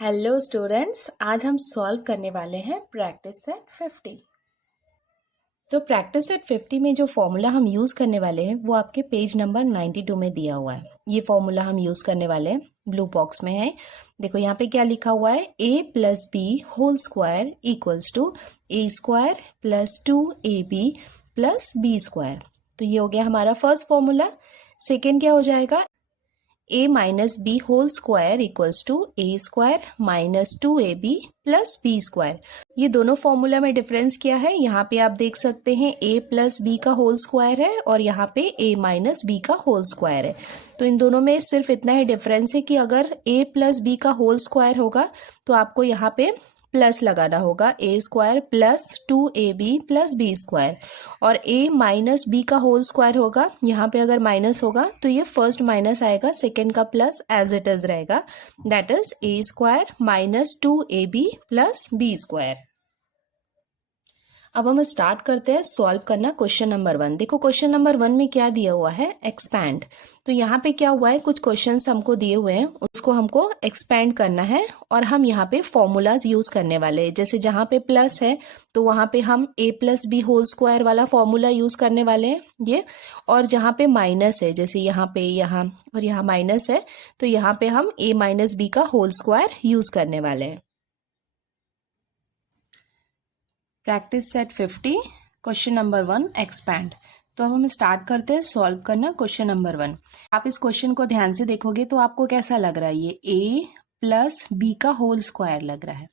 Hello students, आज हम solve करने वाले हैं प्रैक्टिस सेट 50। तो प्रैक्टिस सेट 50 में जो फॉर्मूला हम यूज़ करने वाले हैं वो आपके पेज नंबर 92 में दिया हुआ है। ये फॉर्मूला हम यूज़ करने वाले हैं, ब्लू बॉक्स में है। देखो यहाँ पे क्या लिखा हुआ है, a plus B whole square equals to A square plus 2ab plus B square. तो ये हो गया हमारा फर्स्ट फॉर्मूला। सेकेंड क्या हो जाएगा, a minus B whole square equals to A square minus 2ab plus B square. ये दोनों फॉर्मूला में डिफरेंस क्या है, यहाँ पे आप देख सकते हैं a प्लस बी का होल स्क्वायर है और यहाँ पे a माइनस बी का होल स्क्वायर है। तो इन दोनों में सिर्फ इतना ही डिफरेंस है कि अगर a प्लस बी का होल स्क्वायर होगा तो आपको यहाँ पे प्लस लगाना होगा, A square plus 2ab plus B square, और a माइनस बी का होल स्क्वायर होगा, यहाँ पे अगर माइनस होगा तो ये फर्स्ट माइनस आएगा, सेकेंड का प्लस एज इट इज रहेगा, that is A square minus 2ab plus B square. अब हम स्टार्ट करते हैं सॉल्व करना क्वेश्चन नंबर 1। देखो क्वेश्चन नंबर 1 में क्या दिया हुआ है, एक्सपैंड। तो यहाँ पे क्या हुआ है, कुछ क्वेश्चंस हमको दिए हुए हैं, उसको हमको एक्सपैंड करना है और हम यहाँ पे फॉर्मूलाज यूज करने वाले हैं। जैसे जहाँ पे प्लस है तो वहाँ पे हम a plus B whole square वाला फॉर्मूला यूज करने वाले हैं ये, और जहाँ पे माइनस है, जैसे यहाँ पे, यहाँ और यहाँ माइनस है, तो यहाँ पे हम a माइनस बी का होल स्क्वायर यूज करने वाले हैं। Practice set 50 question number 1 expand. तो अब हम स्टार्ट करते हैं सॉल्व करना क्वेश्चन नंबर 1। आप इस क्वेश्चन को ध्यान से देखोगे तो आपको कैसा लग रहा है, ये a प्लस बी का होल स्क्वायर लग रहा है।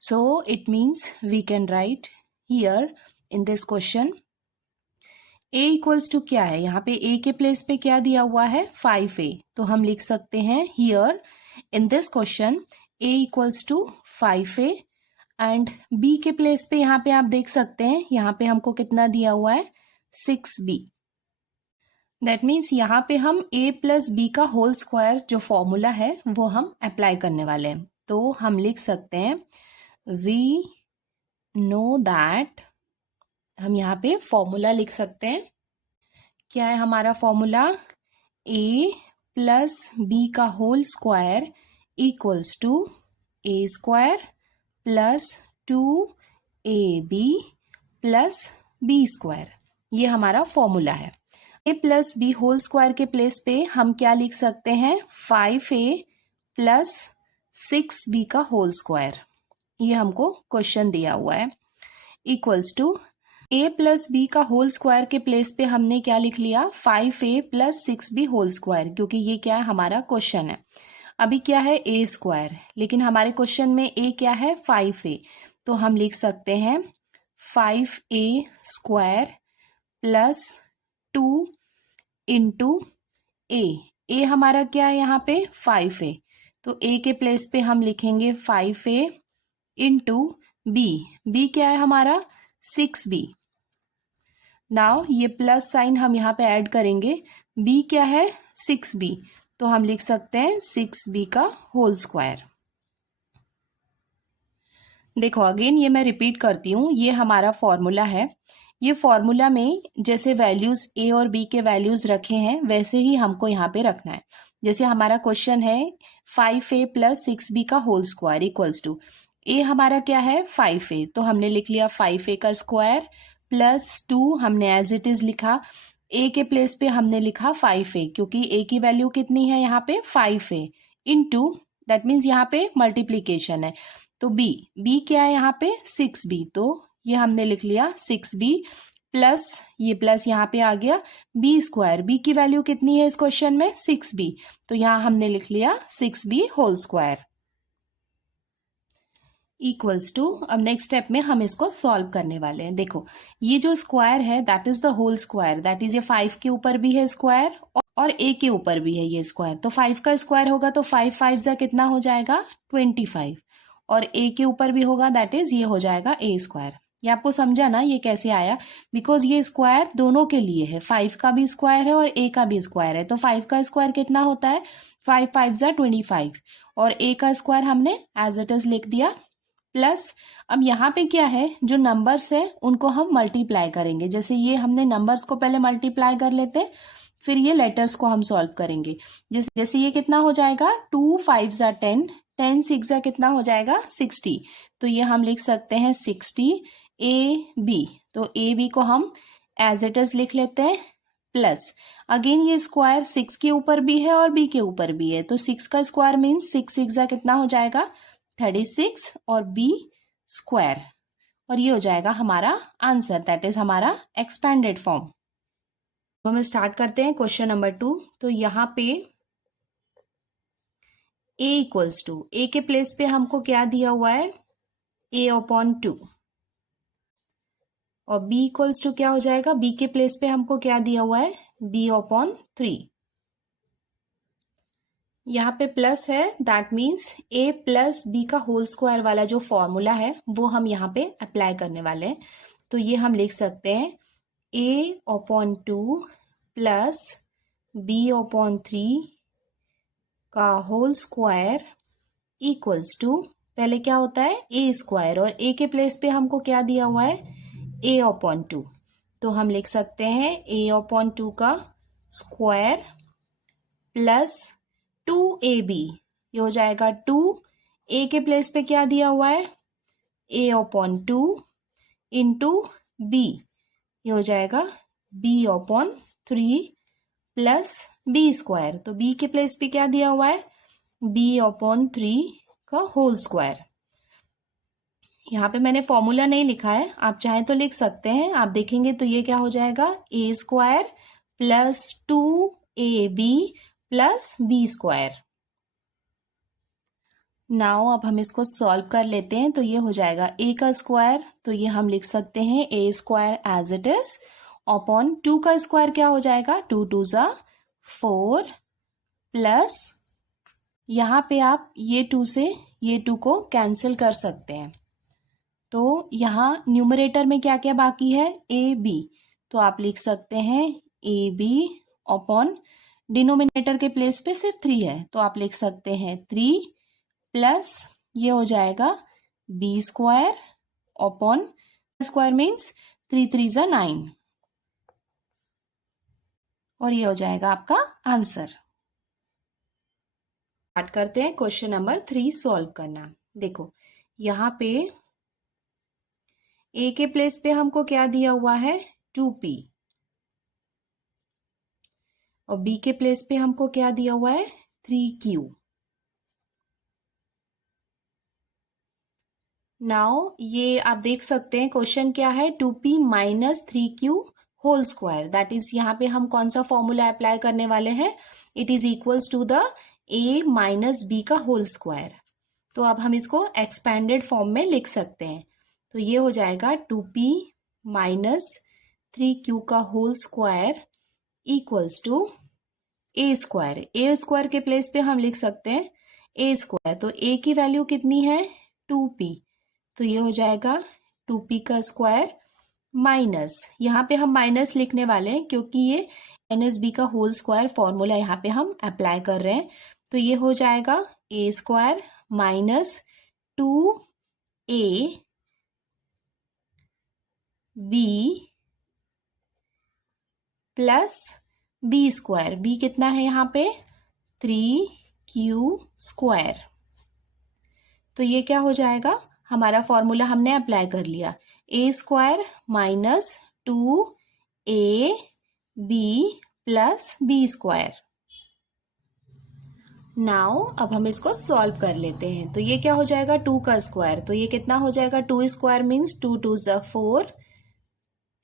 So it means we can write here in this question a equals to क्या है, यहाँ पे a के प्लेस पे क्या दिया हुआ है, 5a। तो हम लिख सकते हैं here in this question a equals to 5a and b के प्लेस पे यहाँ पे आप देख सकते हैं, यहाँ पे हमको कितना दिया हुआ है, 6b। दैट मीन्स यहाँ पे हम a प्लस बी का होल स्क्वायर जो फॉर्मूला है वो हम अप्लाई करने वाले हैं। तो हम लिख सकते हैं वी नो दैट, हम यहाँ पे फॉर्मूला लिख सकते हैं, क्या है हमारा फॉर्मूला, a प्लस बी का whole square equals to A square plus 2ab plus B square. ये हमारा फॉर्मूला है। a plus B whole square के प्लेस पे हम क्या लिख सकते हैं, 5a प्लस 6b का होल स्क्वायर। ये हमको क्वेश्चन दिया हुआ है, equals to a plus B का होल स्क्वायर के प्लेस पे हमने क्या लिख लिया, 5a plus 6b whole square, क्योंकि ये क्या है, हमारा क्वेश्चन है। अभी क्या है, ए स्क्वायर, लेकिन हमारे क्वेश्चन में ए क्या है, 5a। तो हम लिख सकते हैं 5a स्क्वायर प्लस 2 इंटू ए हमारा क्या है यहाँ पे, 5a। तो a के प्लेस पे हम लिखेंगे 5a इंटू बी क्या है हमारा, 6b। नाउ ये प्लस साइन हम यहाँ पे ऐड करेंगे, b क्या है, 6b। तो हम लिख सकते हैं 6b का होल स्क्वायर। देखो अगेन ये मैं रिपीट करती हूँ, ये हमारा फॉर्मूला है। ये फॉर्मूला में जैसे वैल्यूज a और b के वैल्यूज रखे हैं वैसे ही हमको यहाँ पे रखना है। जैसे हमारा क्वेश्चन है 5a प्लस 6b का whole square equals to, a हमारा क्या है, 5a, तो हमने लिख लिया 5a का स्क्वायर प्लस 2 हमने एज इट इज लिखा, a के प्लेस पे हमने लिखा 5a, क्योंकि a की वैल्यू कितनी है यहाँ पे, 5a इंटू, दैट मीन्स यहाँ पे मल्टीप्लीकेशन है, तो b क्या है यहाँ पे, 6b। तो ये हमने लिख लिया 6b प्लस ये प्लस यहाँ पे आ गया b स्क्वायर, b की वैल्यू कितनी है इस क्वेश्चन में, 6b। तो यहाँ हमने लिख लिया 6b whole square equals to, अब नेक्स्ट स्टेप में हम इसको सॉल्व करने वाले हैं। देखो ये जो स्क्वायर है that is the whole square, that is ये 5 के ऊपर भी है स्क्वायर और a के ऊपर भी है ये स्क्वायर। तो 5 का स्क्वायर होगा तो 5 5 जा कितना हो जाएगा, 25, और a के ऊपर भी होगा दैट इज ये हो जाएगा a स्क्वायर। ये आपको समझा ना ये कैसे आया, बिकॉज ये स्क्वायर दोनों के लिए है, 5 का भी स्क्वायर है और a का भी स्क्वायर है। तो 5 का स्क्वायर कितना होता है, 5 5 जा 25, और a का स्क्वायर हमने एज इट इज लिख दिया प्लस, अब यहाँ पे क्या है, जो नंबर्स है उनको हम मल्टीप्लाई करेंगे। जैसे ये हमने नंबर्स को पहले मल्टीप्लाई कर लेते हैं, फिर ये लेटर्स को हम सॉल्व करेंगे। जैसे ये कितना हो जाएगा, 2 5 जा 10, 10 सिक्स कितना हो जाएगा 60। तो ये हम लिख सकते हैं 60 ए बी। तो ए बी को हम एज इट इज लिख लेते हैं प्लस अगेन ये स्क्वायर 6 के ऊपर भी है और बी के ऊपर भी है, तो 6 का स्क्वायर मीन्स 6 सिक्स कितना हो जाएगा 36 और बी स्क्वायर, और ये हो जाएगा हमारा आंसर, दैट इज हमारा एक्सपेंडेड फॉर्म। अब हम स्टार्ट करते हैं क्वेश्चन नंबर 2। तो यहाँ पे a इक्वल्स टू, ए के प्लेस पे हमको क्या दिया हुआ है a/2, और b इक्वल्स टू क्या हो जाएगा, b के प्लेस पे हमको क्या दिया हुआ है b/3। यहाँ पे प्लस है, that means a plus B का होल स्क्वायर वाला जो फॉर्मूला है वो हम यहाँ पे अप्लाई करने वाले हैं। तो ये हम लिख सकते हैं a/2 प्लस b/3 का होल स्क्वायर इक्वल्स टू, पहले क्या होता है a स्क्वायर, और a के प्लेस पे हमको क्या दिया हुआ है a/2। तो हम लिख सकते हैं a/2 का स्क्वायर प्लस 2ab, ये हो जाएगा 2, a के प्लेस पे क्या दिया हुआ है a/2 इंटू b, ये हो जाएगा b/3 प्लस b स्क्वायर। तो b के प्लेस पे क्या दिया हुआ है b/3 का होल स्क्वायर। यहाँ पे मैंने फॉर्मूला नहीं लिखा है, आप चाहें तो लिख सकते हैं। आप देखेंगे तो ये क्या हो जाएगा a square plus 2ab plus b square. Now अब हम इसको सॉल्व कर लेते हैं। तो ये हो जाएगा a का स्क्वायर, तो ये हम लिख सकते हैं a square as it is upon 2 का स्क्वायर क्या हो जाएगा 2 2 ज़ा 4 प्लस, यहाँ पे आप ये 2 से ये 2 को कैंसिल कर सकते हैं। तो यहाँ न्यूमरेटर में क्या क्या बाकी है ए बी, तो आप लिख सकते हैं ए बी अपॉन डिनोमिनेटर के प्लेस पे सिर्फ 3 है, तो आप लिख सकते हैं 3 प्लस ये हो जाएगा B square upon square means 3 3 ज़ा 9, और ये हो जाएगा आपका आंसर। स्टार्ट करते हैं क्वेश्चन नंबर 3 सॉल्व करना। देखो यहाँ पे a के प्लेस पे हमको क्या दिया हुआ है 2p, और b के प्लेस पे हमको क्या दिया हुआ है 3q। नाउ ये आप देख सकते हैं क्वेश्चन क्या है 2p minus 3q whole square, that is यहाँ पे हम कौन सा फॉर्मूला अप्लाई करने वाले हैं, it is equals to the a minus b का होल स्क्वायर। तो अब हम इसको एक्सपेंडेड फॉर्म में लिख सकते हैं। तो ये हो जाएगा 2p माइनस 3q का whole square equals to a square के प्लेस पे हम लिख सकते हैं a स्क्वायर, तो a की वैल्यू कितनी है 2p, तो ये हो जाएगा 2p का स्क्वायर माइनस, यहाँ पे हम माइनस लिखने वाले हैं क्योंकि ये NSB का होल स्क्वायर फॉर्मूला यहाँ पे हम अप्लाई कर रहे हैं। तो ये हो जाएगा a square minus 2a b plus b square, b कितना है यहाँ पे 3q स्क्वायर। तो ये क्या हो जाएगा, हमारा फॉर्मूला हमने अप्लाई कर लिया, a square minus 2ab plus b square. Now अब हम इसको सॉल्व कर लेते हैं। तो ये क्या हो जाएगा 2 का स्क्वायर, तो ये कितना हो जाएगा 2 स्क्वायर मीन्स 2 2 ज़ा 4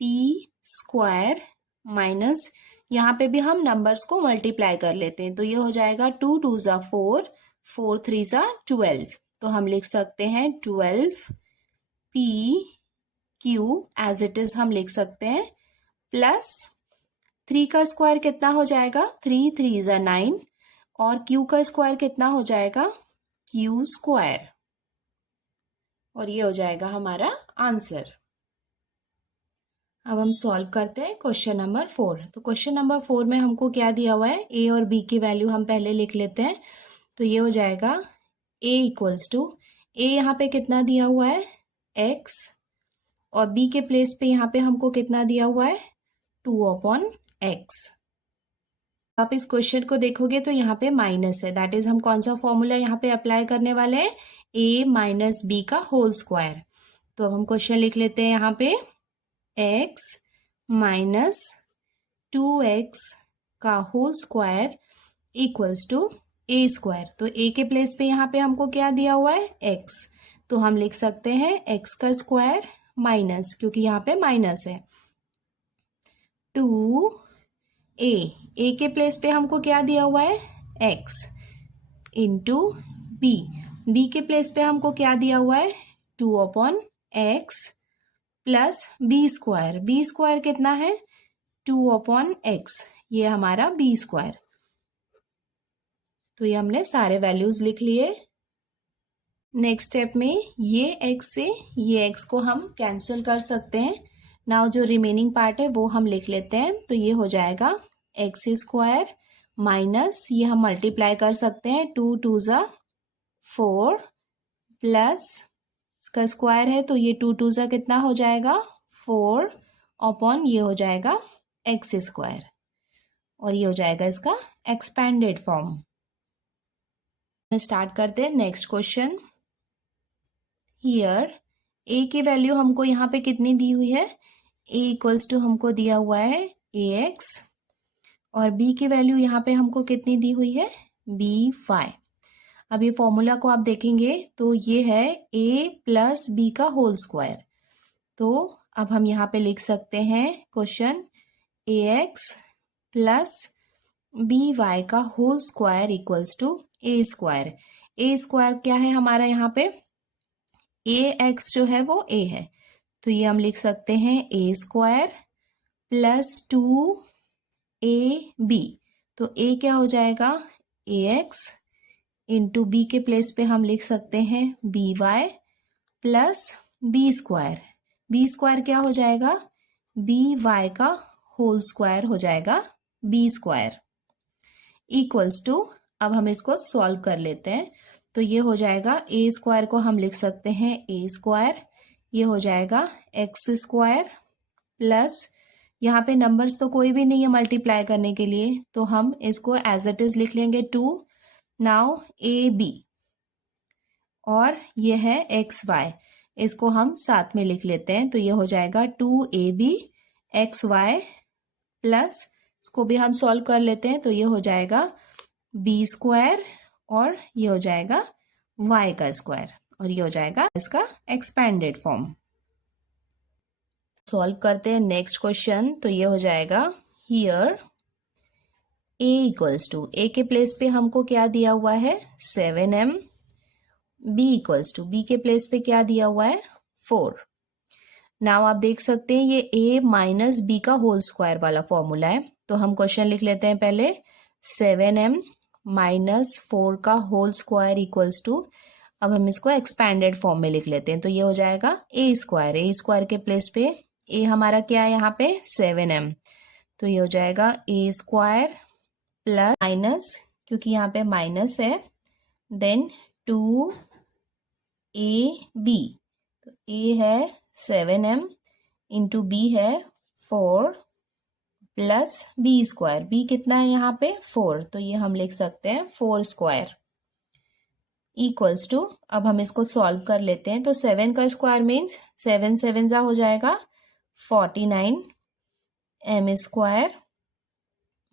p स्क्वायर माइनस, यहाँ पे भी हम नंबर्स को मल्टीप्लाई कर लेते हैं। तो ये हो जाएगा 2 2 ज़ा 4 4 3 ज़ा 12, तो हम लिख सकते हैं 12 p q as it is हम लिख सकते हैं, प्लस 3 का स्क्वायर कितना हो जाएगा 3 3 ज़ा 9, और q का स्क्वायर कितना हो जाएगा q स्क्वायर, और ये हो जाएगा हमारा आंसर। अब हम सॉल्व करते हैं क्वेश्चन नंबर 4। तो क्वेश्चन नंबर 4 में हमको क्या दिया हुआ है a और b की वैल्यू हम पहले लिख लेते हैं। तो ये हो जाएगा a इक्वल्स टू, a यहाँ पे कितना दिया हुआ है x, और b के प्लेस पे यहाँ पे हमको कितना दिया हुआ है 2/x। आप इस क्वेश्चन को देखोगे तो यहाँ पे माइनस है, दैट इज हम कौन सा फॉर्मूला यहाँ पे अप्लाई करने वाले हैं, a माइनस बी का होल स्क्वायर। तो अब हम क्वेश्चन लिख लेते हैं यहाँ पे, x माइनस 2x का whole square equals to a square. तो a के प्लेस पे यहाँ पे हमको क्या दिया हुआ है, x, तो हम लिख सकते हैं x का स्क्वायर माइनस, क्योंकि यहाँ पे माइनस है, 2a, a के प्लेस पे हमको क्या दिया हुआ है, x, इंटू b के प्लेस पे हमको क्या दिया हुआ है, 2/x प्लस b स्क्वायर कितना है, 2/x, ये हमारा b स्क्वायर। तो ये हमने सारे वैल्यूज लिख लिए। नेक्स्ट स्टेप में ये x से ये x को हम कैंसिल कर सकते हैं। नाउ जो रिमेनिंग पार्ट है वो हम लिख लेते हैं। तो ये हो जाएगा x स्क्वायर माइनस, ये हम मल्टीप्लाई कर सकते हैं, 2 2 ज़ा 4 प्लस इसका स्क्वायर है तो ये 2 2 ज़ा कितना हो जाएगा, 4 अपॉन ये हो जाएगा x स्क्वायर, और ये हो जाएगा इसका एक्सपेंडेड फॉर्म। स्टार्ट करते हैं नेक्स्ट क्वेश्चन। हियर a की वैल्यू हमको यहाँ पे कितनी दी हुई है, a इक्वल्स टू हमको दिया हुआ है ax, और b की वैल्यू यहाँ पे हमको कितनी दी हुई है, by। अब ये फॉर्मूला को आप देखेंगे तो ये है a प्लस बी का होल स्क्वायर। तो अब हम यहाँ पे लिख सकते हैं क्वेश्चन, ax प्लस by का whole square equals to a square. a square क्या है हमारा यहाँ पे, ax जो है वो a है, तो ये हम लिख सकते हैं a स्क्वायर प्लस 2ab। तो a क्या हो जाएगा, ax, इंटू b के प्लेस पे हम लिख सकते हैं by प्लस b स्क्वायर क्या हो जाएगा, by का होल स्क्वायर हो जाएगा b स्क्वायर, इक्वल्स टू, अब हम इसको सॉल्व कर लेते हैं। तो ये हो जाएगा a स्क्वायर को हम लिख सकते हैं a स्क्वायर, ये हो जाएगा x स्क्वायर प्लस, यहाँ पे नंबर्स तो कोई भी नहीं है मल्टीप्लाई करने के लिए, तो हम इसको एज इट इज लिख लेंगे 2। नाउ ab, और ये है xy, इसको हम साथ में लिख लेते हैं। तो ये हो जाएगा 2ab xy प्लस, इसको भी हम सॉल्व कर लेते हैं। तो ये हो जाएगा b स्क्वायर, और ये हो जाएगा y का स्क्वायर, और ये हो जाएगा इसका एक्सपेंडेड फॉर्म। सॉल्व करते हैं नेक्स्ट क्वेश्चन। तो ये हो जाएगा, here a equals to, a के प्लेस पे हमको क्या दिया हुआ है, 7m, b equals to, b के प्लेस पे क्या दिया हुआ है, 4। नाउ आप देख सकते हैं ये a माइनस बी का होल स्क्वायर वाला फॉर्मूला है। तो हम क्वेश्चन लिख लेते हैं पहले, 7m माइनस 4 का होल स्क्वायर इक्वल्स टू, अब हम इसको एक्सपैंडेड फॉर्म में लिख लेते हैं। तो ये हो जाएगा a स्क्वायर के प्लेस पे a हमारा क्या है यहाँ पे, 7m, तो ये हो जाएगा a स्क्वायर प्लस माइनस, क्योंकि यहाँ पे माइनस है, देन 2ab, तो a है 7m इंटू b है 4 प्लस b स्क्वायर, b कितना है यहाँ पे, 4, तो ये हम लिख सकते हैं 4 स्क्वायर इक्वल्स टू, अब हम इसको सॉल्व कर लेते हैं। तो 7 का स्क्वायर मीन्स 7 7 जा हो जाएगा 49 m स्क्वायर,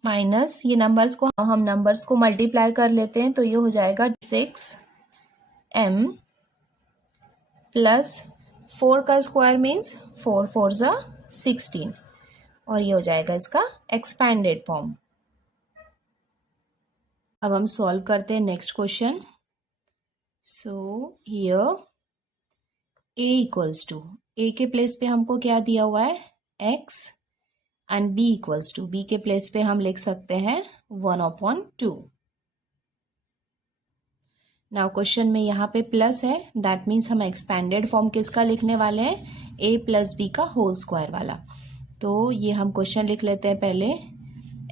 माइनस ये नंबर्स को हम नंबर्स को मल्टीप्लाई कर लेते हैं। तो ये हो जाएगा 6m प्लस 4 का स्क्वायर मीन्स 4 4 जा 16, और ये हो जाएगा इसका एक्सपैंडेड फॉर्म। अब हम सॉल्व करते हैं next question. So here a equals to, a के प्लेस पे हमको क्या दिया हुआ है, x, and b equals to, b के प्लेस पे हम लिख सकते हैं 1/2। नाउ क्वेश्चन में यहाँ पे प्लस है, दैट मीन्स हम एक्सपैंडेड फॉर्म किसका लिखने वाले हैं, a प्लस बी का होल स्क्वायर वाला। तो ये हम क्वेश्चन लिख लेते हैं पहले,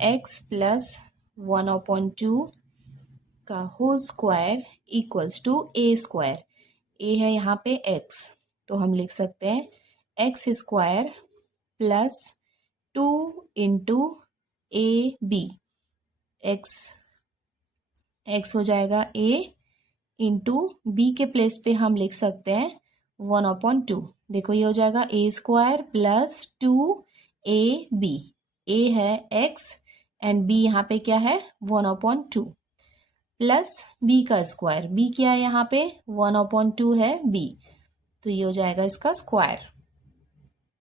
x प्लस 1/2 का whole square equals to a square, a है यहाँ पे x, तो हम लिख सकते हैं x square plus 2 into ab, x x हो जाएगा ए इंटू बी के प्लेस पे हम लिख सकते हैं 1/2। देखो ये हो जाएगा ए स्क्वायर प्लस 2ab। ए है एक्स एंड बी यहाँ पे क्या है 1/2 प्लस बी का स्क्वायर। बी क्या है यहाँ पे 1/2 है बी, तो ये हो जाएगा इसका स्क्वायर।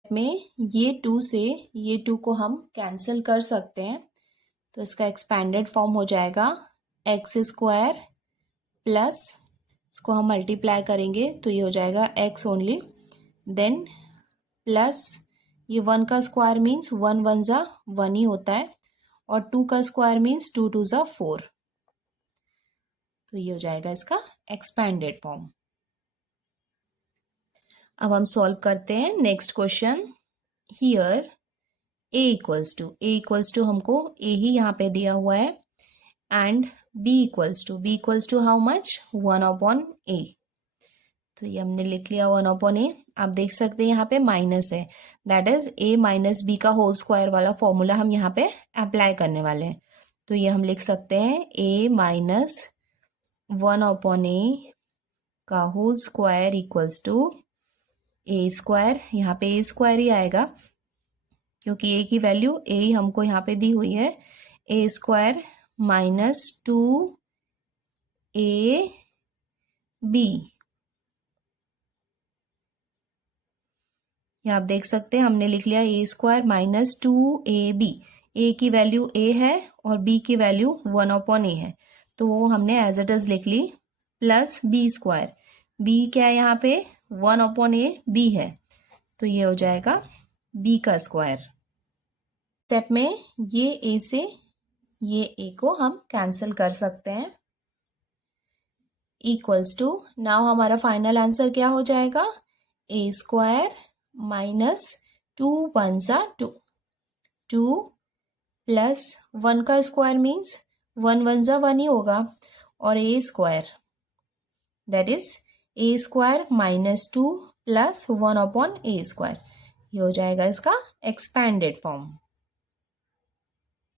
में ये 2 से ये 2 को हम कैंसिल कर सकते हैं, तो इसका एक्सपेंडेड फॉर्म हो जाएगा एक्स स्क्वायर प्लस इसको हम मल्टीप्लाई करेंगे तो ये हो जाएगा एक्स ओनली, देन प्लस ये 1 का स्क्वायर मीन्स 1 1 जा 1 ही होता है और 2 का स्क्वायर मीन्स 2 2 जा 4, तो ये हो जाएगा इसका एक्सपेंडेड फॉर्म। अब हम सॉल्व करते हैं next question. Here A equals to हमको ए ही यहाँ पे दिया हुआ है and B equals to how much 1/a, तो ये हमने लिख लिया 1/a। आप देख सकते हैं यहाँ पे माइनस है, that is a minus B का होल स्क्वायर वाला फॉर्मूला हम यहाँ पे अप्लाई करने वाले हैं, तो ये हम लिख सकते हैं a माइनस 1/a का whole square equals to A square. यहाँ पे ए स्क्वायर ही आएगा क्योंकि ए की वैल्यू ए ही हमको यहाँ पे दी हुई है, ए स्क्वायर माइनस 2ab। यहाँ आप देख सकते हैं हमने लिख लिया ए स्क्वायर माइनस 2ab। ए की वैल्यू ए है और बी की वैल्यू 1/a है, तो वो हमने एज इट इज लिख ली, प्लस बी स्क्वायर। बी क्या है यहाँ पे 1/a बी है, तो ये हो जाएगा बी का स्क्वायर। स्टेप में ये ए से ये ए को हम कैंसिल कर सकते हैं, इक्वल्स टू नाउ हमारा फाइनल आंसर क्या हो जाएगा ए स्क्वायर माइनस 2 1 जा 2 प्लस 1 का स्क्वायर मीन्स 1 1 जा 1 ही होगा और A square that is A square minus 2 plus 1/a square, ये हो जाएगा इसका एक्सपैंडेड फॉर्म।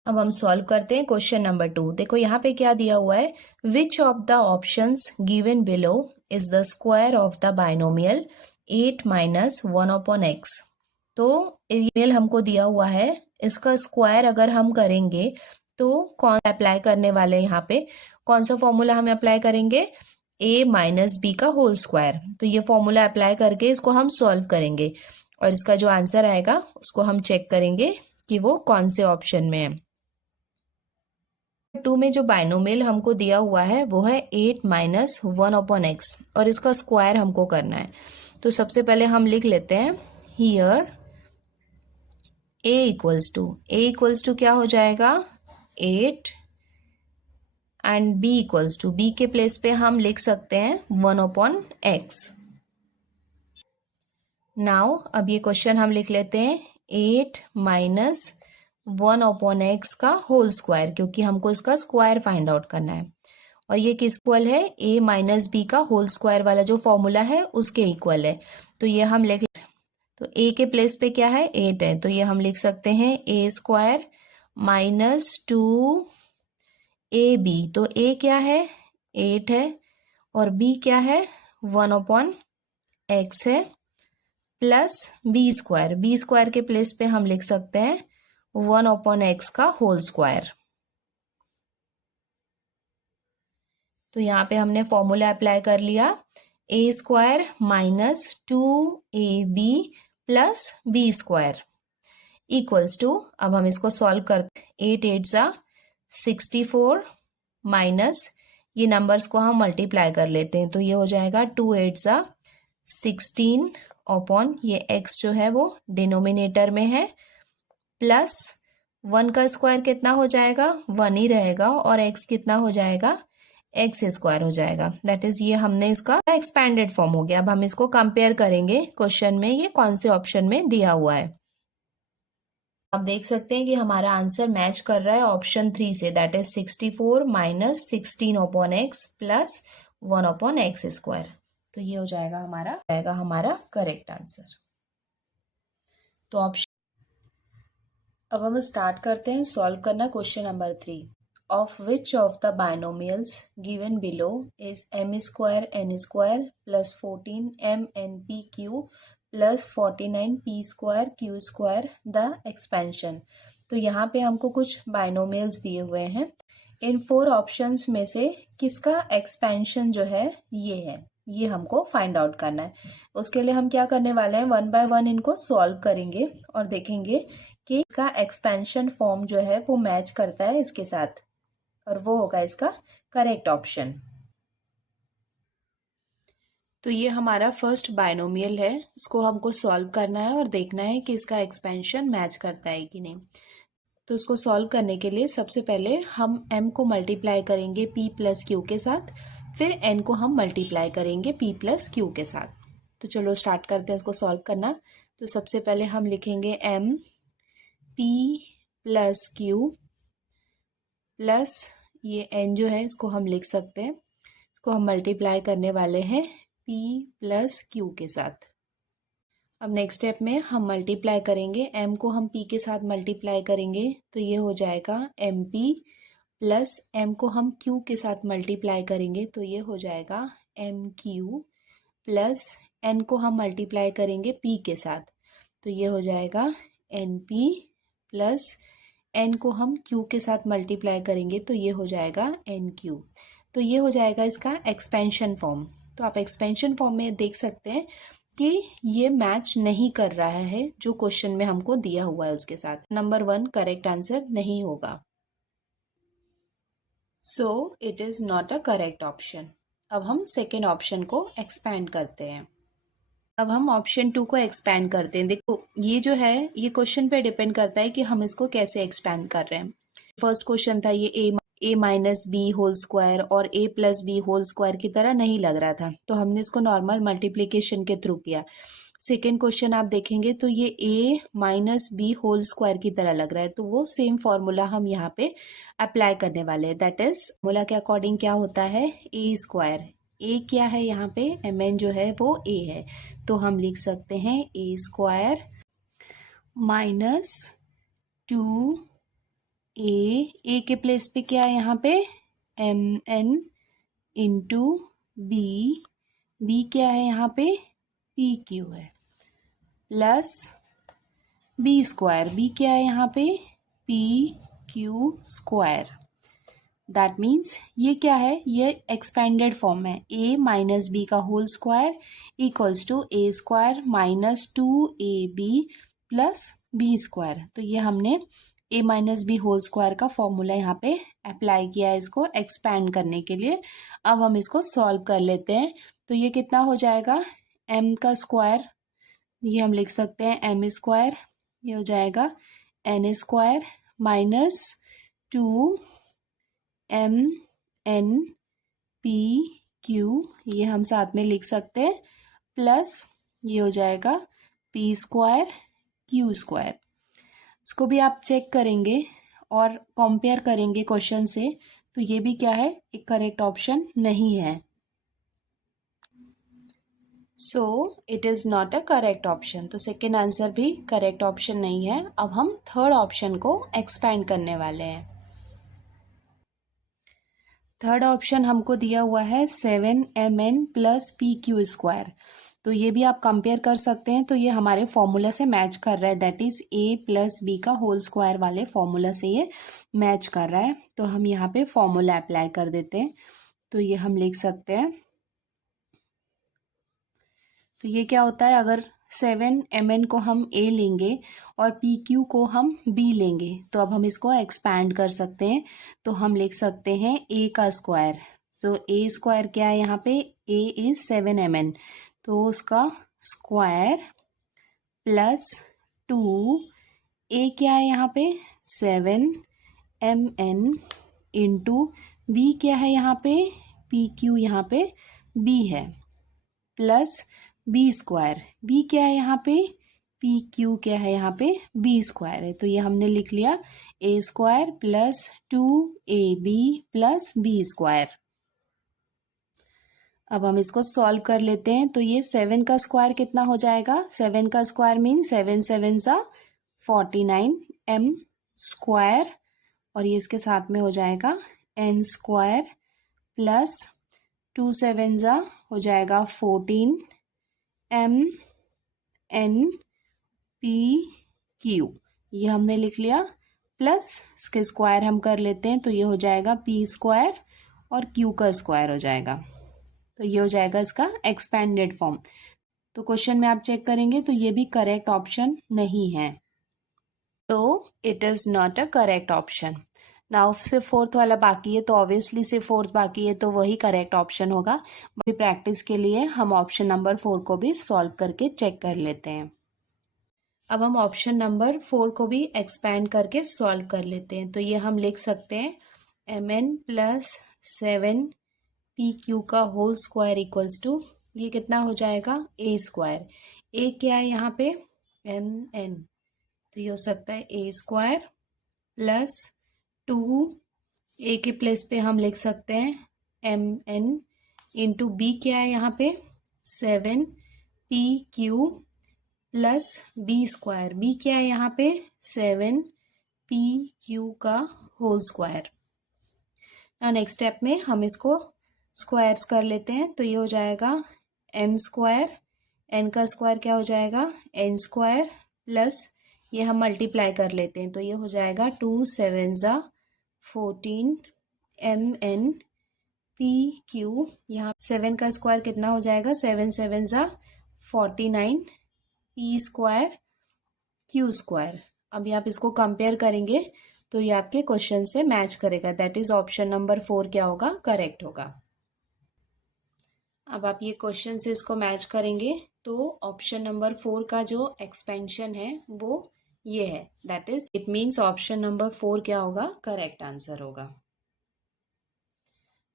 अब हम सॉल्व करते हैं क्वेश्चन नंबर 2। देखो यहाँ पे क्या दिया हुआ है, which of the options given below is the square of the binomial 8 minus 1/x। तो बाइनोमियल हमको दिया हुआ है, इसका स्क्वायर अगर हम करेंगे तो कौन अप्लाई करने वाले हैं, यहाँ पे कौन सा फॉर्मूला हम अप्लाई करेंगे, a माइनस बी का होल स्क्वायर। तो ये फॉर्मूला अप्लाई करके इसको हम सॉल्व करेंगे और इसका जो आंसर आएगा उसको हम चेक करेंगे कि वो कौन से ऑप्शन में है। 2 में जो बाइनोमियल हमको दिया हुआ है वो है 8 माइनस 1/x और इसका स्क्वायर हमको करना है, तो सबसे पहले हम लिख लेते हैं हियर a इक्वल्स टू क्या हो जाएगा 8 एंड b के प्लेस पे हम लिख सकते हैं 1/x। नाउ अब ये क्वेश्चन हम लिख लेते हैं 8 माइनस 1/x का होल स्क्वायर, क्योंकि हमको इसका स्क्वायर फाइंड आउट करना है और ये किस इक्वल है a माइनस बी का होल स्क्वायर वाला जो फॉर्मूला है उसके इक्वल है, तो ये हम लिख, तो a के प्लेस पे क्या है 8 है, तो ये हम लिख सकते हैं a स्क्वायर माइनस 2ab। तो a क्या है 8 है और b क्या है 1/x है, प्लस बी स्क्वायर के प्लेस पे हम लिख सकते हैं 1/x का होल स्क्वायर। तो यहाँ पे हमने फॉर्मूला अप्लाई कर लिया, A square minus 2ab plus B square equals to, अब हम इसको सॉल्व करते, 8 8 जा 64 माइनस ये नंबर्स को हम मल्टीप्लाई कर लेते हैं, तो ये हो जाएगा 2 8 जा 16 अपॉन ये x जो है वो डिनोमिनेटर में है, प्लस 1 का स्क्वायर कितना हो जाएगा 1 ही रहेगा और x कितना हो जाएगा x स्क्वायर हो जाएगा, दैट इज ये हमने इसका एक्सपैंडेड फॉर्म हो गया। अब हम इसको कंपेयर करेंगे क्वेश्चन में ये कौन से ऑप्शन में दिया हुआ है। आप देख सकते हैं कि हमारा आंसर मैच कर रहा है ऑप्शन 3 से, that is 64 minus 16/x plus 1/x square, तो ये हो जाएगा हमारा करेक्ट आंसर। तो ऑप्शन, अब हम स्टार्ट करते हैं सॉल्व करना question number 3। of which of the binomials given below is m square n square plus 14 m n p q plus 49 p square q square the expansion। तो यहाँ पे हमको कुछ बाइनोमियल्स दिए हुए हैं। इन 4 ऑप्शंस में से किसका एक्सपेंशन जो है ये है, ये हमको फाइंड आउट करना है। उसके लिए हम क्या करने वाले हैं, 1 बाय 1 इनको सॉल्व करेंगे और देखेंगे कि इसका एक्सपेंशन फॉर्म जो है वो मैच करता है इसके साथ, और वो होगा इसका करेक्ट ऑप्शन। तो ये हमारा फर्स्ट बाइनोमियल है, इसको हमको सॉल्व करना है और देखना है कि इसका एक्सपेंशन मैच करता है कि नहीं। तो इसको सॉल्व करने के लिए सबसे पहले हम m को मल्टीप्लाई करेंगे p प्लस क्यू के साथ, फिर n को हम मल्टीप्लाई करेंगे p प्लस क्यू के साथ। तो चलो स्टार्ट करते हैं इसको सॉल्व करना। तो सबसे पहले हम लिखेंगे m p plus Q plus ये n जो है इसको हम लिख सकते हैं, इसको हम मल्टीप्लाई करने वाले हैं p प्लस क्यू के साथ। अब नेक्स्ट स्टेप में हम मल्टीप्लाई करेंगे, m को हम p के साथ मल्टीप्लाई करेंगे तो ये हो जाएगा mp प्लस m को हम q के साथ मल्टीप्लाई करेंगे तो ये हो जाएगा mq प्लस n को हम मल्टीप्लाई करेंगे p के साथ तो ये हो जाएगा np प्लस n को हम q के साथ मल्टीप्लाई करेंगे तो ये हो जाएगा nq। तो ये हो जाएगा इसका एक्सपेंशन फॉर्म। तो आप एक्सपेंशन फॉर्म में देख सकते हैं कि ये मैच नहीं कर रहा है जो क्वेश्चन में हमको दिया हुआ है उसके साथ। नंबर 1 करेक्ट आंसर नहीं होगा। So it is not a correct option. अब हम सेकेंड ऑप्शन को एक्सपैंड करते हैं। अब हम ऑप्शन 2 को एक्सपैंड करते हैं। देखो ये जो है ये क्वेश्चन पे डिपेंड करता है कि हम इसको कैसे एक्सपैंड कर रहे हैं। फर्स्ट क्वेश्चन था ये ए माइनस बी होल स्क्वायर और ए प्लस बी होल स्क्वायर की तरह नहीं लग रहा था, तो हमने इसको नॉर्मल मल्टीप्लिकेशन के थ्रू किया। सेकेंड क्वेश्चन आप देखेंगे तो ये ए माइनस बी होल स्क्वायर की तरह लग रहा है, तो वो सेम फॉर्मूला हम यहाँ पे अप्लाई करने वाले हैं। दैट इज फॉर्मूला के अकॉर्डिंग क्या होता है, ए स्क्वायर। ए क्या है यहाँ पे, एम एन जो है वो ए है, तो हम लिख सकते हैं ए स्क्वायर माइनस 2 ए के प्लेस पे क्या है यहाँ पे एम एन इंटू बी क्या है यहाँ पे पी क्यू है, प्लस बी स्क्वायर, बी क्या है यहाँ पे P Q square. That means ये क्या है, ये एक्सपेंडेड फॉर्म है, ए माइनस बी का whole square equals to A square minus 2ab plus B square. तो ये हमने A minus B whole square का फॉर्मूला यहाँ पे अप्लाई किया है इसको एक्सपैंड करने के लिए। अब हम इसको सॉल्व कर लेते हैं। तो ये कितना हो जाएगा, m का स्क्वायर, ये हम लिख सकते हैं m स्क्वायर, ये हो जाएगा n square minus 2m p q, ये हम साथ में लिख सकते हैं, प्लस ये हो जाएगा p स्क्वायर q स्क्वायर। इसको भी आप चेक करेंगे और कंपेयर करेंगे क्वेश्चन से, तो ये भी क्या है, एक करेक्ट ऑप्शन नहीं है। So it is not a correct option. तो सेकेंड आंसर भी करेक्ट ऑप्शन नहीं है। अब हम थर्ड ऑप्शन को एक्सपैंड करने वाले हैं। थर्ड ऑप्शन हमको दिया हुआ है 7mn plus P Q square. तो ये भी आप कंपेयर कर सकते हैं, तो ये हमारे फॉर्मूला से मैच कर रहा है, that is a plus B का होल स्क्वायर वाले फॉर्मूला से ये मैच कर रहा है। तो हम यहाँ पे फॉर्मूला अप्लाई कर देते हैं, तो ये हम लिख सकते हैं। तो ये क्या होता है, अगर 7mn को हम a लेंगे और pq को हम b लेंगे, तो अब हम इसको एक्सपैंड कर सकते हैं। तो हम लिख सकते हैं a का स्क्वायर, तो a स्क्वायर क्या है यहाँ पे, a इज 7mn, तो उसका स्क्वायर प्लस 2 a क्या है यहाँ पे 7mn इंटू b क्या है यहाँ पे pq, यहाँ पे b है, प्लस b स्क्वायर, b क्या है यहाँ पे pq क्या है यहाँ पे b स्क्वायर है। तो ये हमने लिख लिया a square plus 2ab plus b square. अब हम इसको सॉल्व कर लेते हैं। तो ये 7 का स्क्वायर कितना हो जाएगा, 7 का स्क्वायर मीन 7 7 सा 49 m स्क्वायर और ये इसके साथ में हो जाएगा n स्क्वायर प्लस 2 7 जा हो जाएगा 14 m n p q, ये हमने लिख लिया, प्लस इसके स्क्वायर हम कर लेते हैं तो ये हो जाएगा p स्क्वायर और q का स्क्वायर हो जाएगा, तो ये हो जाएगा इसका एक्सपेंडेड फॉर्म। तो क्वेश्चन में आप चेक करेंगे तो ये भी करेक्ट ऑप्शन नहीं है, तो it is not a correct option. Now सिर्फ फोर्थ वाला बाकी है, तो ऑब्वियसली सिर्फ फोर्थ बाकी है तो वही करेक्ट ऑप्शन होगा। बाकी प्रैक्टिस के लिए हम ऑप्शन नंबर 4 को भी सॉल्व करके चेक कर लेते हैं। अब हम ऑप्शन नंबर 4 को भी एक्सपैंड करके सॉल्व कर लेते हैं। तो ये हम लिख सकते हैं mn प्लस 7pq का होल स्क्वायर इक्वल्स टू, ये कितना हो जाएगा a स्क्वायर, a क्या है यहाँ पे mn, तो ये हो सकता है a स्क्वायर प्लस 2, a के प्लेस पे हम लिख सकते हैं mn इंटू b क्या है यहाँ पे 7pq plus B square, B क्या है यहाँ पे 7pq का होल स्क्वायर। नेक्स्ट स्टेप में हम इसको स्क्वायर्स कर लेते हैं, तो ये हो जाएगा m स्क्वायर, n का स्क्वायर क्या हो जाएगा n स्क्वायर प्लस ये हम मल्टीप्लाई कर लेते हैं तो ये हो जाएगा 2 7 जा 14 mn pq, यहाँ 7 का स्क्वायर कितना हो जाएगा 7 7 जा 49 p स्क्वायर q स्क्वायर। अभी आप इसको कंपेयर करेंगे तो ये आपके क्वेश्चन से मैच करेगा, दैट इज ऑप्शन नंबर 4 क्या होगा करेक्ट होगा। अब आप ये क्वेश्चन से इसको मैच करेंगे तो ऑप्शन नंबर 4 का जो एक्सपेंशन है वो ये है, that is it means option number 4 क्या होगा करेक्ट आंसर होगा।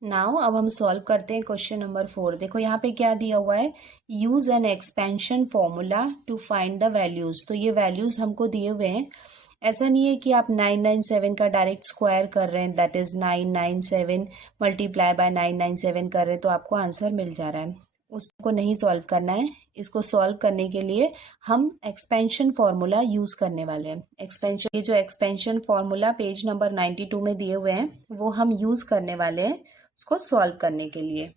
नाउ अब हम सॉल्व करते हैं क्वेश्चन नंबर 4। देखो यहाँ पे क्या दिया हुआ है, use an expansion formula to find the values, तो ये वैल्यूज हमको दिए हुए हैं। ऐसा नहीं है कि आप 997 का डायरेक्ट स्क्वायर कर रहे हैं, दैट इज 997 मल्टीप्लाई बाय 997 कर रहे हैं तो आपको आंसर मिल जा रहा है, उसको नहीं सॉल्व करना है। इसको सॉल्व करने के लिए हम एक्सपेंशन फॉर्मूला यूज करने वाले हैं। एक्सपेंशन, ये जो एक्सपेंशन फॉर्मूला पेज नंबर 92 में दिए हुए हैं वो हम यूज करने वाले हैं उसको सॉल्व करने के लिए।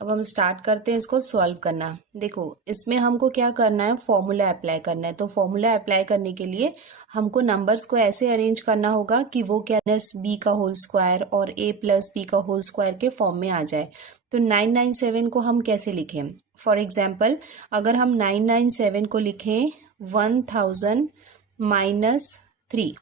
अब हम स्टार्ट करते हैं इसको सॉल्व करना। देखो इसमें हमको क्या करना है, फॉर्मूला अप्लाई करना है। तो फॉर्मूला अप्लाई करने के लिए हमको नंबर्स को ऐसे अरेंज करना होगा कि वो क्या प्लस बी का होल स्क्वायर और a प्लस बी का होल स्क्वायर के फॉर्म में आ जाए। तो 997 को हम कैसे लिखें, फॉर एग्जाम्पल अगर हम 997 को लिखें 1000 माइनस 3,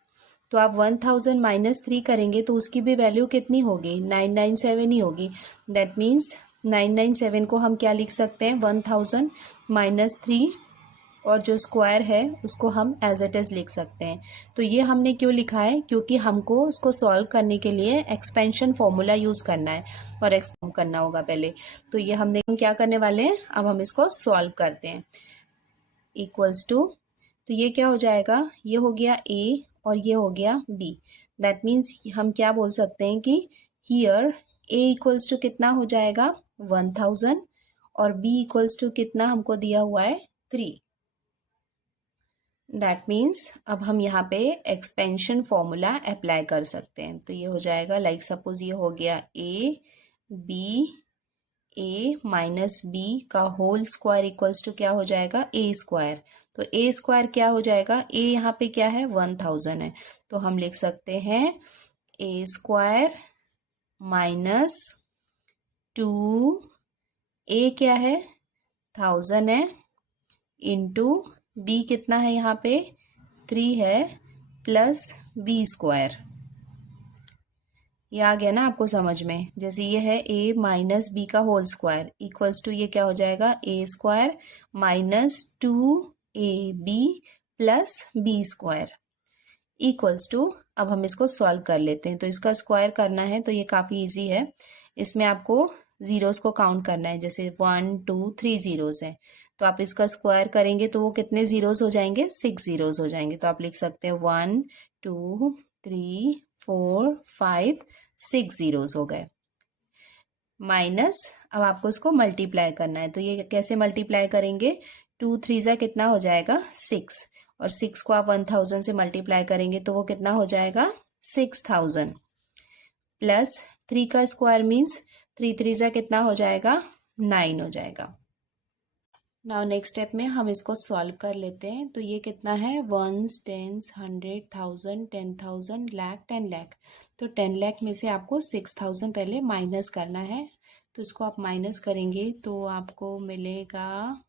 तो आप 1000 माइनस 3 करेंगे तो उसकी भी वैल्यू कितनी होगी 997 ही होगी। दैट मीन्स 997 को हम क्या लिख सकते हैं 1000 माइनस 3 और जो स्क्वायर है उसको हम एज इट इज़ लिख सकते हैं। तो ये हमने क्यों लिखा है, क्योंकि हमको इसको सॉल्व करने के लिए एक्सपेंशन फॉर्मूला यूज़ करना है और एक्सपेंड करना होगा पहले। तो ये हम क्या करने वाले हैं, अब हम इसको सॉल्व करते हैं। इक्वल्स टू, तो ये क्या हो जाएगा, ये हो गया a और ये हो गया b। दैट मीन्स हम क्या बोल सकते हैं कि हियर a इक्वल्स टू कितना हो जाएगा 1000 और b इक्वल्स टू कितना हमको दिया हुआ है 3। दैट मीन्स अब हम यहाँ पे एक्सपेंशन फॉर्मूला अप्लाई कर सकते हैं। तो ये हो जाएगा लाइक सपोज ये हो गया a माइनस b का होल स्क्वायर इक्वल्स टू क्या हो जाएगा a स्क्वायर। तो a स्क्वायर क्या हो जाएगा, a यहाँ पे क्या है 1000 है, तो हम लिख सकते हैं a स्क्वायर माइनस 2, a क्या है 1000 है इंटू b कितना है यहाँ पे 3 है प्लस b स्क्वायर। ये आ गया ना आपको समझ में, जैसे ये है a माइनस बी का होल स्क्वायर इक्वल्स टू ये क्या हो जाएगा a square minus 2ab plus b square equals to, अब हम इसको सॉल्व कर लेते हैं। तो इसका स्क्वायर करना है तो ये काफ़ी इजी है, इसमें आपको ज़ीरोस को काउंट करना है, जैसे 1 2 3 ज़ीरोस हैं तो आप इसका स्क्वायर करेंगे तो वो कितने ज़ीरोस हो जाएंगे 6 ज़ीरोस हो जाएंगे। तो आप लिख सकते हैं 1 2 3 4 5 6 ज़ीरोस हो गए। माइनस अब आपको इसको मल्टीप्लाई करना है, तो ये कैसे मल्टीप्लाई करेंगे 2 3 जा कितना हो जाएगा 6 और 6 को आप 1000 से मल्टीप्लाई करेंगे तो वो कितना हो जाएगा 6000 प्लस 3 का स्क्वायर मीन्स 3 3 जा कितना हो जाएगा 9 हो जाएगा। नाउ नेक्स्ट स्टेप में हम इसको सॉल्व कर लेते हैं। तो ये कितना है वंस टेंस 100 1000 10,000 लाख 10 लाख। तो 10 लाख में से आपको 6000 पहले माइनस करना है। तो इसको आप माइनस करेंगे तो आपको मिलेगा,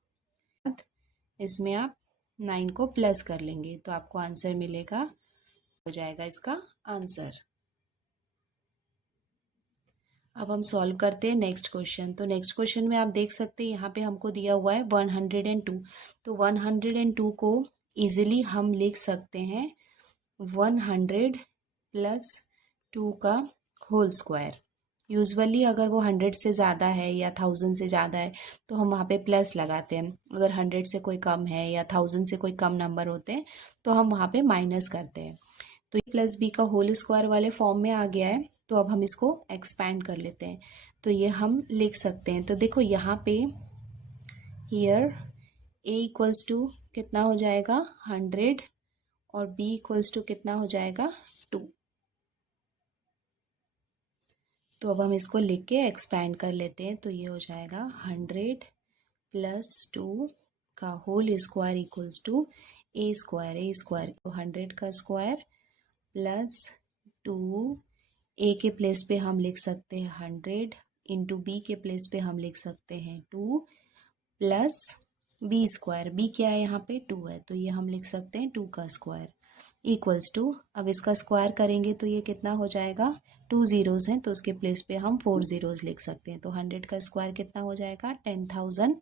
इसमें आप 9 को प्लस कर लेंगे तो आपको आंसर मिलेगा, हो जाएगा इसका आंसर। अब हम सॉल्व करते हैं नेक्स्ट क्वेश्चन। तो नेक्स्ट क्वेश्चन में आप देख सकते हैं यहाँ पे हमको दिया हुआ है 102। तो 102 को इजीली हम लिख सकते हैं 100 प्लस 2 का होल स्क्वायर। यूजुअली अगर वो 100 से ज़्यादा है या 1000 से ज़्यादा है तो हम वहाँ पे प्लस लगाते हैं। अगर 100 से कोई कम है या 1000 से कोई कम नंबर होते हैं तो हम वहाँ पे माइनस करते हैं। तो ये प्लस बी का होल स्क्वायर वाले फॉर्म में आ गया है। तो अब हम इसको एक्सपैंड कर लेते हैं। तो ये हम लिख सकते हैं। तो देखो यहाँ पे हियर ए इक्वल्स टू कितना हो जाएगा 100 और बी इक्वल्स टू कितना हो जाएगा 2। तो अब हम इसको लिख के एक्सपैंड कर लेते हैं। तो ये हो जाएगा 100 प्लस 2 का whole square equals to A square. तो 100 का स्क्वायर प्लस 2, ए के प्लेस पे हम लिख सकते हैं 100 इंटू बी के प्लेस पे हम लिख सकते हैं 2 प्लस बी स्क्वायर। बी क्या है यहाँ पे 2 है तो ये हम लिख सकते हैं 2 का स्क्वायर इक्वल्स टू, अब इसका स्क्वायर करेंगे तो ये कितना हो जाएगा 2 जीरोज़ हैं तो उसके प्लेस पे हम 4 जीरोज़ लिख सकते हैं। तो 100 का स्क्वायर कितना हो जाएगा 10,000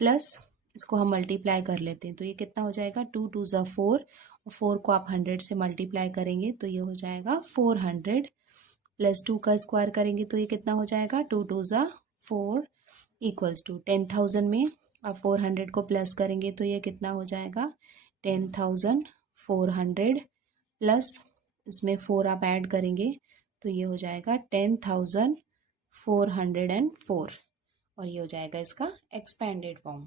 प्लस इसको हम मल्टीप्लाई कर लेते हैं। तो ये कितना हो जाएगा 2 2 ज़ा 4 और 4 को आप 100 से मल्टीप्लाई करेंगे तो ये हो जाएगा 400 प्लस 2 का स्क्वायर करेंगे तो ये कितना हो जाएगा 2 2 ज़ा 4 इक्वल्स टू 10,000 में अब 400 को प्लस करेंगे तो ये कितना हो जाएगा 10,400 प्लस इसमें 4 आप ऐड करेंगे तो ये हो जाएगा 10,404 और ये हो जाएगा इसका एक्सपेंडेड फॉर्म।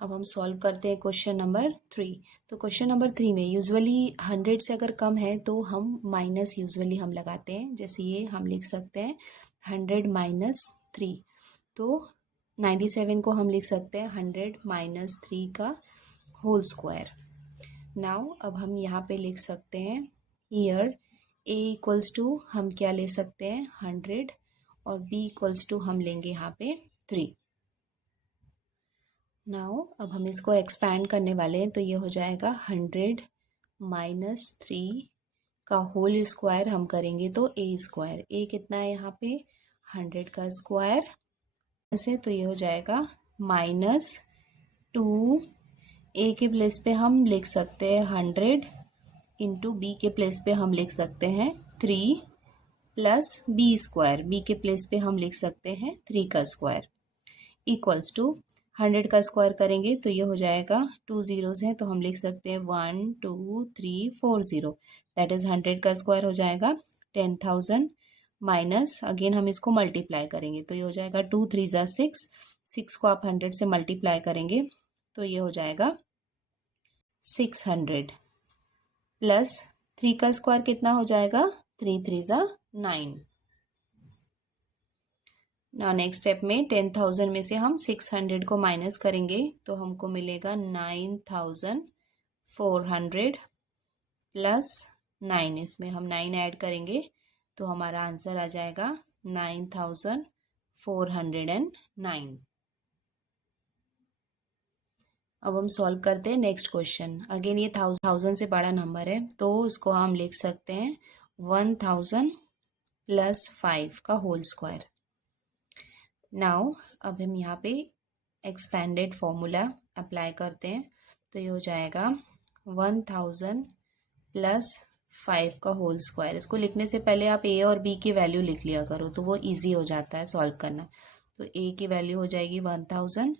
अब हम सॉल्व करते हैं क्वेश्चन नंबर 3। तो क्वेश्चन नंबर 3 में यूजुअली 100 से अगर कम है तो हम माइनस यूजुअली हम लगाते हैं। जैसे ये हम लिख सकते हैं 100 माइनस 3। तो 97 को हम लिख सकते हैं 100 माइनस 3 का होल स्क्वायर। नाउ अब हम यहाँ पे लिख सकते हैं ईयर ए इक्वल्स टू हम क्या ले सकते हैं 100 और बी इक्वल्स टू हम लेंगे यहाँ पे 3। नाउ अब हम इसको एक्सपैंड करने वाले हैं। तो ये हो जाएगा 100 माइनस 3 का होल स्क्वायर हम करेंगे तो ए स्क्वायर। ए कितना है यहाँ पे 100 का स्क्वायर से तो ये हो जाएगा माइनस 2, ए के प्लेस पे हम लिख सकते हैं 100 इंटू बी के प्लेस पे हम लिख सकते हैं 3 प्लस बी स्क्वायर। बी के प्लेस पे हम लिख सकते हैं 3 का स्क्वायर इक्वल्स टू 100 का स्क्वायर करेंगे तो ये हो जाएगा 2 जीरोज़ हैं तो हम लिख सकते हैं 1 2 3 4 0 दैट इज़ 100 का स्क्वायर हो जाएगा 10,000 माइनस अगेन हम इसको मल्टीप्लाई करेंगे तो ये हो जाएगा 2 3 ज़ा 6। 6 को आप 100 से मल्टीप्लाई करेंगे तो ये हो जाएगा 600 प्लस 3 का स्क्वायर कितना हो जाएगा 3 3 ज़ा 9। ना नेक्स्ट स्टेप में 10,000 में से हम 600 को माइनस करेंगे तो हमको मिलेगा 9,400 प्लस 9। इसमें हम 9 ऐड करेंगे तो हमारा आंसर आ जाएगा 9,409। अब हम सॉल्व करते हैं नेक्स्ट क्वेश्चन। अगेन ये 1000 से बड़ा नंबर है तो उसको हम लिख सकते हैं 1000 प्लस 5 का होल स्क्वायर। नाउ अब हम यहाँ पे एक्सपेंडेड फॉर्मूला अप्लाई करते हैं तो ये हो जाएगा 1000 प्लस 5 का होल स्क्वायर। इसको लिखने से पहले आप ए और बी की वैल्यू लिख लिया करो तो वो इजी हो जाता है सॉल्व करना। तो ए की वैल्यू हो जाएगी 1000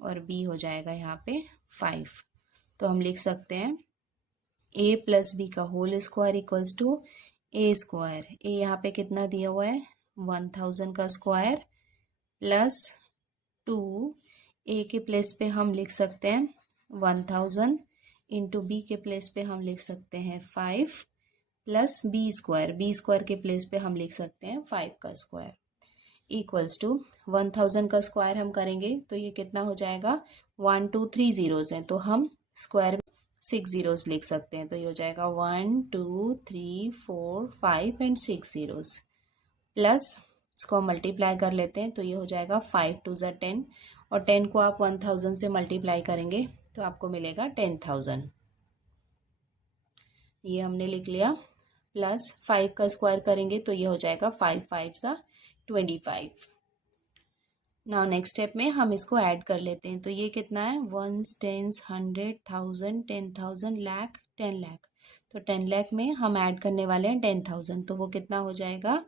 और बी हो जाएगा यहाँ पे 5। तो हम लिख सकते हैं ए प्लस बी का whole square equals to A square. A यहाँ पे कितना दिया हुआ है 1000 का स्क्वायर प्लस 2, ए के प्लेस पे हम लिख सकते हैं 1000 इंटू बी के प्लेस पे हम लिख सकते हैं 5 प्लस बी स्क्वायर के प्लेस पे हम लिख सकते हैं 5 का स्क्वायर इक्वल्स टू 1000 का स्क्वायर हम करेंगे तो ये कितना हो जाएगा 1 2 3 जीरोज हैं तो हम स्क्वायर में 6 जीरोज लिख सकते हैं तो ये हो जाएगा 1 2 3 4 5 एंड 6 जीरोज प्लस इसको हम मल्टीप्लाई कर लेते हैं तो ये हो जाएगा 5 2 ज़ा 10 और 10 को आप 1000 से मल्टीप्लाई करेंगे तो आपको मिलेगा 10,000। ये हमने लिख लिया प्लस 5 का स्क्वायर करेंगे तो ये हो जाएगा 5 5 सा 25। नाउ नेक्स्ट स्टेप में हम इसको ऐड कर लेते हैं तो ये कितना है 1 10 100 1000 10,000 लाख 10 लाख तो 10 लाख में हम ऐड करने वाले हैं 10,000 तो वो कितना हो जाएगा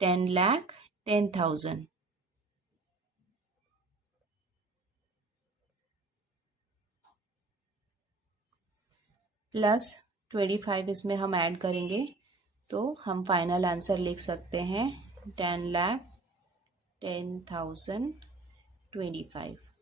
10 लाख 10,000 प्लस 25 इसमें हम ऐड करेंगे तो हम फाइनल आंसर लिख सकते हैं 10 लाख 10,025।